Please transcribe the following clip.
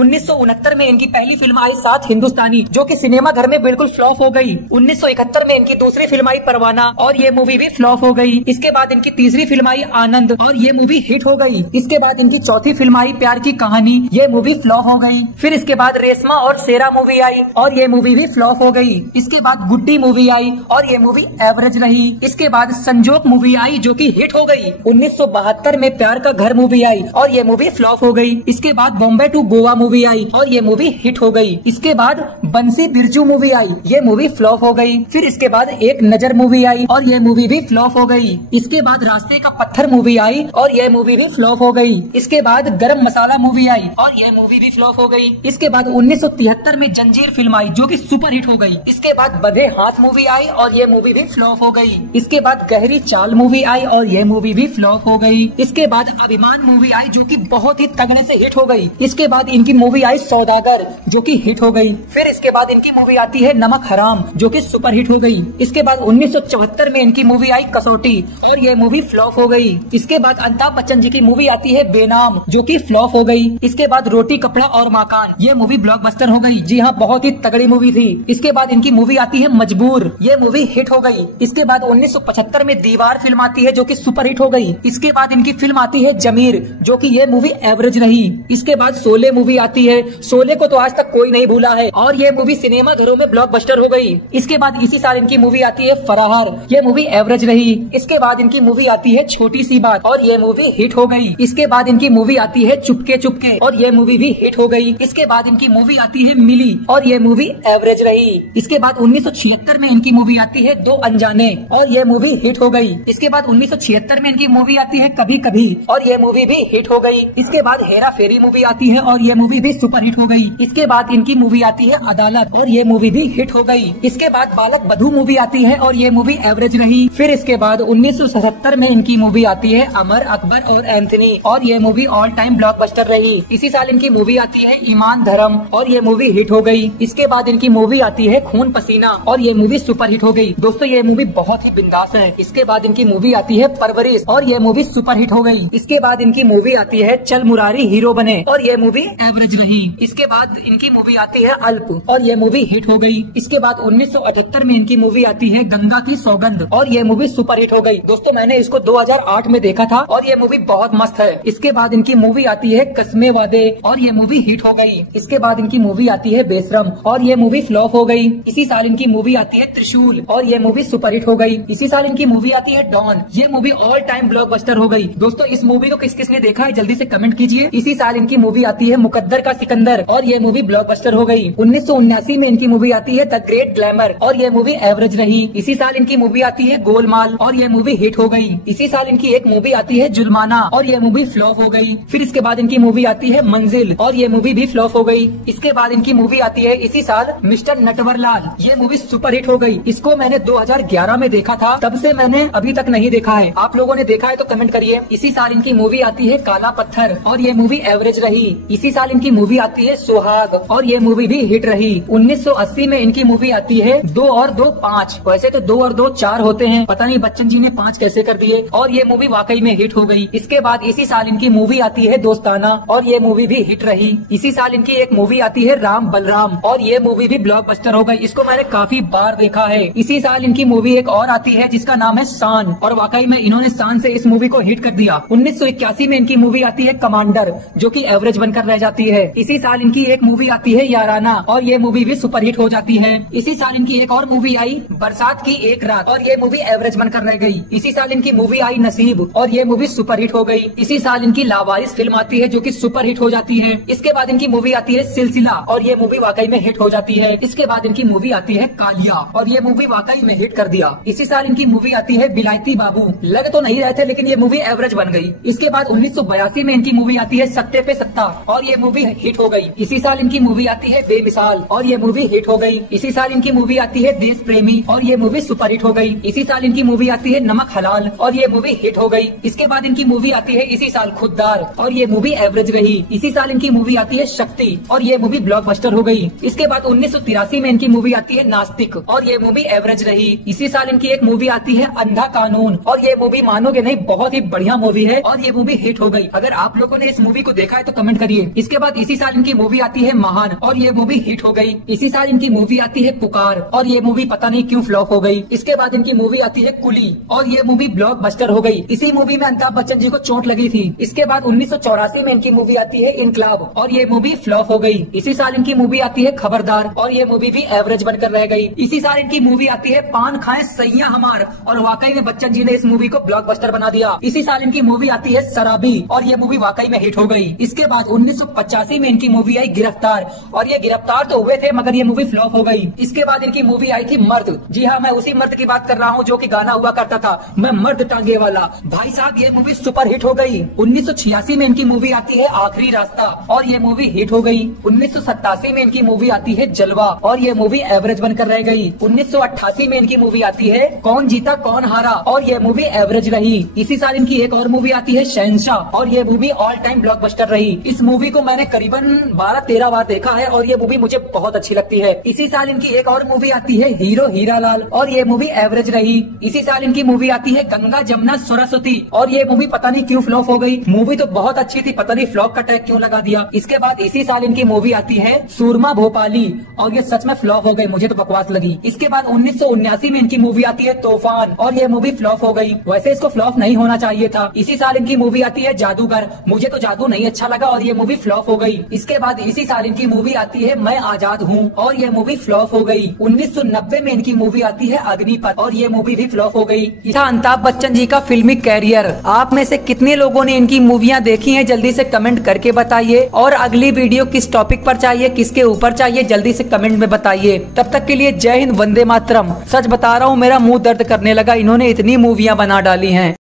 1969 में इनकी पहली फिल्म आई सात हिंदुस्तानी, जो कि सिनेमा घर में बिल्कुल फ्लॉप हो गई। 1971 में इनकी दूसरी फिल्म आई परवाना और ये मूवी भी फ्लॉप हो गई। इसके बाद इनकी तीसरी फिल्म आई आनंद और ये मूवी हिट हो गई। इसके बाद इनकी चौथी फिल्म आई प्यार की कहानी, ये मूवी फ्लॉप हो गई। फिर इसके बाद रेशमा और शेरा मूवी आई और ये मूवी भी फ्लॉप हो गई। इसके बाद गुड्डी मूवी आई और ये मूवी एवरेज रही। इसके बाद संजोग मूवी आई जो कि हिट हो गई। 1972 में प्यार का घर मूवी आई और ये मूवी फ्लॉप हो गई। इसके बाद बॉम्बे टू गोवा मूवी आई और ये मूवी हिट हो गई। इसके बाद बंसी बिरजू मूवी आई, ये मूवी फ्लॉप हो गई। फिर इसके बाद एक नजर मूवी आई और ये मूवी भी फ्लॉप हो गई। इसके बाद रास्ते का पत्थर मूवी आई और ये मूवी भी फ्लॉप हो गई। इसके बाद गरम मसाला मूवी आई और ये मूवी भी फ्लॉप हो गई। इसके बाद 1973 में जंजीर फिल्म आई जो कि सुपर हिट हो गई। इसके बाद बंधे हाथ मूवी आई और ये मूवी भी फ्लॉप हो गई। इसके बाद गहरी चाल मूवी आई और ये मूवी भी फ्लॉप हो गई। इसके बाद अभिमान मूवी आई जो कि बहुत ही तगड़े से हिट हो गई। इसके बाद इनकी मूवी आई सौदागर जो कि हिट हो गई। फिर इसके बाद इनकी मूवी आती है नमक हराम जो कि सुपर हिट हो गई। इसके बाद 1974 में इनकी मूवी आई कसौटी और ये मूवी फ्लॉप हो गई। इसके बाद अमिताभ बच्चन जी की मूवी आती है बेनाम जो कि फ्लॉप हो गई। इसके बाद रोटी कपड़ा और मकान, ये मूवी ब्लॉकबस्टर हो गई। जी हाँ, बहुत ही तगड़ी मूवी थी। इसके बाद इनकी मूवी आती है मजबूर, ये मूवी हिट हो गई। इसके बाद 1975 में दीवार फिल्म आती है जो कि सुपर हिट हो गई। इसके बाद इनकी फिल्म आती है जमीर जो कि ये मूवी एवरेज रही। इसके बाद शोले मूवी आती है, शोले को तो आज तक कोई नहीं भूला है और ये मूवी सिनेमा घरों में ब्लॉकबस्टर हो गई। इसके बाद इसी साल इनकी मूवी आती है फराहार, ये मूवी एवरेज रही। इसके बाद इनकी मूवी आती है छोटी सी बात और ये मूवी हिट हो गई। इसके बाद इनकी मूवी आती है चुपके चुपके और ये मूवी भी हिट हो गई। इसके बाद इनकी मूवी आती है मिली और ये मूवी एवरेज रही। इसके बाद 1976 में इनकी मूवी आती है दो अनजाने और ये मूवी हिट हो गई। इसके बाद 1976 में इनकी मूवी आती है कभी कभी और ये मूवी भी हिट हो गई। इसके बाद हेरा फेरी मूवी आती है और ये मूवी भी सुपर हिट हो गई। इसके बाद इनकी मूवी आती है अदालत और ये मूवी भी हिट हो गई। इसके बाद बालक बधू मूवी आती है और ये मूवी एवरेज रही। फिर इसके बाद 1977 में इनकी मूवी आती है अमर अकबर और एंथनी और ये मूवी ऑल टाइम ब्लॉकबस्टर रही। इसी साल इनकी मूवी आती है ईमान धर्म और ये मूवी हिट हो गई। इसके बाद इनकी मूवी आती है खून पसीना और ये मूवी सुपर हिट हो गई। दोस्तों ये मूवी बहुत ही बिंदास है। इसके बाद इनकी मूवी आती है परवरिश और ये मूवी सुपर हिट हो गई। इसके बाद इनकी मूवी आती है चल मुरारी हीरो बने और ये मूवी एवरेज रही। इसके बाद इनकी मूवी आती है अल्प और ये मूवी हिट हो गई। इसके बाद 1978 में इनकी मूवी आती है गंगा की सौगंध और ये मूवी सुपर हिट हो गई। दोस्तों मैंने इसको 2008 में देखा था और ये मूवी बहुत मस्त है। इसके बाद इनकी मूवी आती है कस्मे वादे और ये मूवी हिट हो गई। इसके बाद इनकी मूवी आती है बेशरम और ये मूवी फ्लॉप हो गई। इसी साल इनकी मूवी आती है त्रिशूल और ये मूवी सुपर हिट हो गई। इसी साल इनकी मूवी आती है डॉन, ये मूवी ऑल टाइम ब्लॉकबस्टर हो गई। दोस्तों इस मूवी को किस किसने देखा है जल्दी से कमेंट कीजिए। इसी साल इनकी मूवी आती है मुकद्दर का सिकंदर और ये मूवी ब्लॉकबस्टर हो गई। 1979 में इनकी मूवी आती है द ग्रेट ग्लैमर और ये मूवी एवरेज रही। इसी साल इनकी मूवी आती है गोलमाल और ये मूवी हिट हो गई। इसी साल इनकी एक मूवी आती है जुल्माना और ये मूवी फ्लॉप हो गई। फिर इसके बाद इनकी मूवी आती है मंजिल और ये मूवी भी फ्लॉप हो गई। इसके बाद इनकी मूवी आती है इसी साल मिस्टर नटवरलाल, ये मूवी सुपर हिट हो गई। इसको मैंने 2011 में देखा था, तब से मैंने अभी तक नहीं देखा है। आप लोगों ने देखा है तो कमेंट करिए। इसी साल इनकी मूवी आती है काला पत्थर और ये मूवी एवरेज रही। इसी साल इनकी मूवी आती है सुहाग और ये मूवी भी हिट रही। 1980 में इनकी मूवी आती है 2 और 2 5। वैसे तो 2 और 2 4 होते हैं, पता नहीं बच्चन जी ने 5 कैसे कर दिए और ये मूवी वाकई में हिट हो गई। इसके बाद इसी साल इनकी मूवी आती है दोस्ताना और ये मूवी भी हिट रही। इसी साल इनकी एक मूवी आती है राम बलराम और ये मूवी भी ब्लॉकबस्टर हो गई। इसको मैंने काफी बार देखा है। इसी साल इनकी मूवी एक और आती है जिसका नाम है शान और वाकई में इन्होंने शान से इस मूवी को हिट कर दिया। 1981 में इनकी मूवी आती है कमांडर जो कि एवरेज बनकर रह जाती है। इसी साल इनकी एक मूवी आती है याराना और ये मूवी भी सुपर हिट हो जाती है। इसी साल इनकी एक और मूवी आई बरसात की एक रात और ये मूवी एवरेज बनकर रह गई। इसी साल इनकी मूवी आई नसीब और ये मूवी सुपर हिट हो गई। इसी साल इनकी लावारिस फिल्म आती है जो कि सुपर हिट हो जाती है। इसके बाद इनकी मूवी आती है सिलसिला और ये मूवी वाकई में हिट हो जाती है। इसके बाद इनकी मूवी आती है कालिया और ये मूवी वाकई में हिट कर दिया। इसी साल इनकी मूवी आती है बिलायती बाबू, लग तो नहीं रहे थे लेकिन ये मूवी एवरेज बन गई। इसके बाद 1982 में इनकी मूवी आती है सत्ते पे सत्ता और ये मूवी हिट हो गई। इसी साल इनकी मूवी आती है बेमिसाल और ये मूवी हिट हो गई। इसी साल इनकी मूवी आती है देश प्रेमी और ये मूवी सुपर हिट हो गई। इसी साल इनकी मूवी आती है नमक हलाल और ये मूवी हिट हो गई। इसके बाद इनकी मूवी आती है इसी साल खुददार और ये मूवी एवरेज रही। इसी साल इनकी मूवी आती है शक्ति और ये मूवी ब्लॉकबस्टर हो गई। इसके बाद 1983 में इनकी मूवी आती है नास्तिक और ये मूवी एवरेज रही। इसी साल इनकी एक मूवी आती है अंधा कानून और ये मूवी मानोगे नहीं बहुत ही बढ़िया मूवी है और ये मूवी हिट हो गई। अगर आप लोगों ने इस मूवी को देखा है तो कमेंट करिए। इसके बाद बाद इसी साल इनकी मूवी आती है महान और ये मूवी हिट हो गई। इसी साल इनकी मूवी आती है पुकार और ये मूवी पता नहीं क्यों फ्लॉप हो गई। इसके बाद इनकी मूवी आती है कुली और ये मूवी ब्लॉकबस्टर हो गई। इसी मूवी में अमिताभ बच्चन जी को चोट लगी थी। इसके बाद 1984 में इनकी मूवी आती है इनकलाब और ये मूवी फ्लॉप हो गई। इसी साल इनकी मूवी आती है खबरदार और ये मूवी भी एवरेज बनकर रह गई। इसी साल इनकी मूवी आती है पान खाए सैया हमार और वाकई में बच्चन जी ने इस मूवी को ब्लॉकबस्टर बना दिया। इसी साल इनकी मूवी आती है शराबी और ये मूवी वाकई में हिट हो गई। इसके बाद 1985 में इनकी मूवी आई गिरफ्तार और ये गिरफ्तार तो हुए थे मगर ये मूवी फ्लॉप हो गई। इसके बाद इनकी मूवी आई थी मर्द। जी हाँ, मैं उसी मर्द की बात कर रहा हूँ जो कि गाना हुआ करता था, मैं मर्द टांगे वाला। भाई साहब ये मूवी सुपर हिट हो गई। 1986 में इनकी मूवी आती है आखिरी रास्ता और ये मूवी हिट हो गई। 1987 में इनकी मूवी आती है जलवा और ये मूवी एवरेज बनकर रह गई। 1988 में इनकी मूवी आती है कौन जीता कौन हारा और ये मूवी एवरेज रही। इसी साल इनकी एक और मूवी आती है शहंशाह और ये मूवी ऑल टाइम ब्लॉकबस्टर रही। इस मूवी को मैंने करीबन 12-13 बार देखा है और ये मूवी मुझे बहुत अच्छी लगती है। इसी साल इनकी एक और मूवी आती है हीरो हीरालाल और ये मूवी एवरेज रही। इसी साल इनकी मूवी आती है गंगा जमुना सरस्वती और ये मूवी पता नहीं क्यों फ्लॉप हो गई। मूवी तो बहुत अच्छी थी, पता नहीं फ्लॉप का टैग क्यों लगा दिया। इसके बाद इसी साल इनकी मूवी आती है सूरमा भोपाली और ये सच में फ्लॉप हो गई, मुझे तो बकवास लगी। इसके बाद 1979 में इनकी मूवी आती है तूफान और ये मूवी फ्लॉप हो गई। वैसे इसको फ्लॉप नहीं होना चाहिए था। इसी साल इनकी मूवी आती है जादूगर, मुझे तो जादू नहीं अच्छा लगा और ये मूवी फ्लॉप हो गई। इसके बाद इसी साल इनकी मूवी आती है मैं आजाद हूँ और ये मूवी फ्लॉप हो गई। 1990 में इनकी मूवी आती है अग्निपथ और ये मूवी भी फ्लॉप हो गई। था अमिताभ बच्चन जी का फिल्मी कैरियर। आप में से कितने लोगों ने इनकी मूवियाँ देखी हैं जल्दी से कमेंट करके बताइए और अगली वीडियो किस टॉपिक पर चाहिए, किसके ऊपर चाहिए, जल्दी से कमेंट में बताइए। तब तक के लिए जय हिंद, वंदे मातरम। सच बता रहा हूँ मेरा मुंह दर्द करने लगा, इन्होंने इतनी मूवियाँ बना डाली हैं।